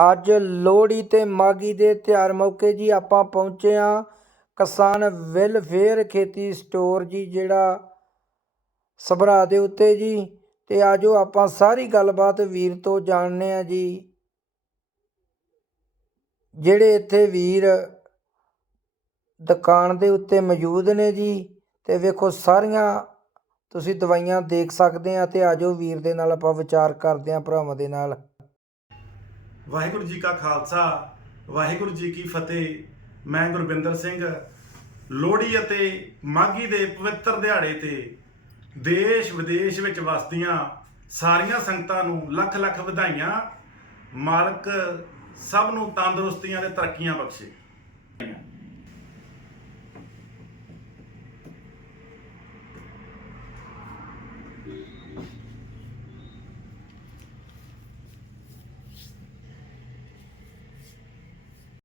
ਅੱਜ ਲੋਹੜੀ ਤੇ ਮਾਘੀ ਦੇ ਤਿਉਹਾਰ ਮੌਕੇ ਜੀ ਆਪਾਂ ਪਹੁੰਚੇ ਹਾਂ ਕਿਸਾਨ ਵੈਲਫੇਅਰ ਖੇਤੀ ਸਟੋਰ ਜੀ, ਜਿਹੜਾ ਸਭਰਾ ਦੇ ਉੱਤੇ ਜੀ। ਤੇ ਆਜੋ ਆਪਾਂ ਸਾਰੀ ਗੱਲਬਾਤ ਵੀਰ ਤੋਂ ਜਾਣਨੇ ਆ ਜੀ। ਜਿਹੜੇ ਇੱਥੇ ਵੀਰ ਦੁਕਾਨ ਦੇ ਉੱਤੇ ਮੌਜੂਦ ਨੇ ਜੀ, ਤੇ ਵੇਖੋ ਸਾਰੀਆਂ ਤੁਸੀਂ ਦਵਾਈਆਂ ਦੇਖ ਸਕਦੇ ਆ ਤੇ ਆਜੋ ਵੀਰ ਦੇ ਨਾਲ ਆਪਾਂ ਵਿਚਾਰ ਕਰਦੇ ਆ ਭਰਾਵਾਂ ਦੇ ਨਾਲ। ਵਾਹਿਗੁਰੂ ਜੀ ਕਾ ਖਾਲਸਾ, ਵਾਹਿਗੁਰੂ ਜੀ ਕੀ ਫਤਿਹ। ਮੈਂ ਗੁਰਬਿੰਦਰ ਸਿੰਘ, ਲੋਹੜੀ ਅਤੇ ਮਾਘੀ ਦੇ ਪਵਿੱਤਰ ਦਿਹਾੜੇ ਤੇ ਦੇਸ਼ ਵਿਦੇਸ਼ ਵਿੱਚ ਵਸਦੀਆਂ ਸਾਰੀਆਂ ਸੰਗਤਾਂ ਨੂੰ ਲੱਖ ਲੱਖ ਵਧਾਈਆਂ। ਮਾਲਕ ਸਭ ਨੂੰ ਤੰਦਰੁਸਤੀਆਂ ਤੇ ਤਰੱਕੀਆਂ ਬਖਸ਼ੇ।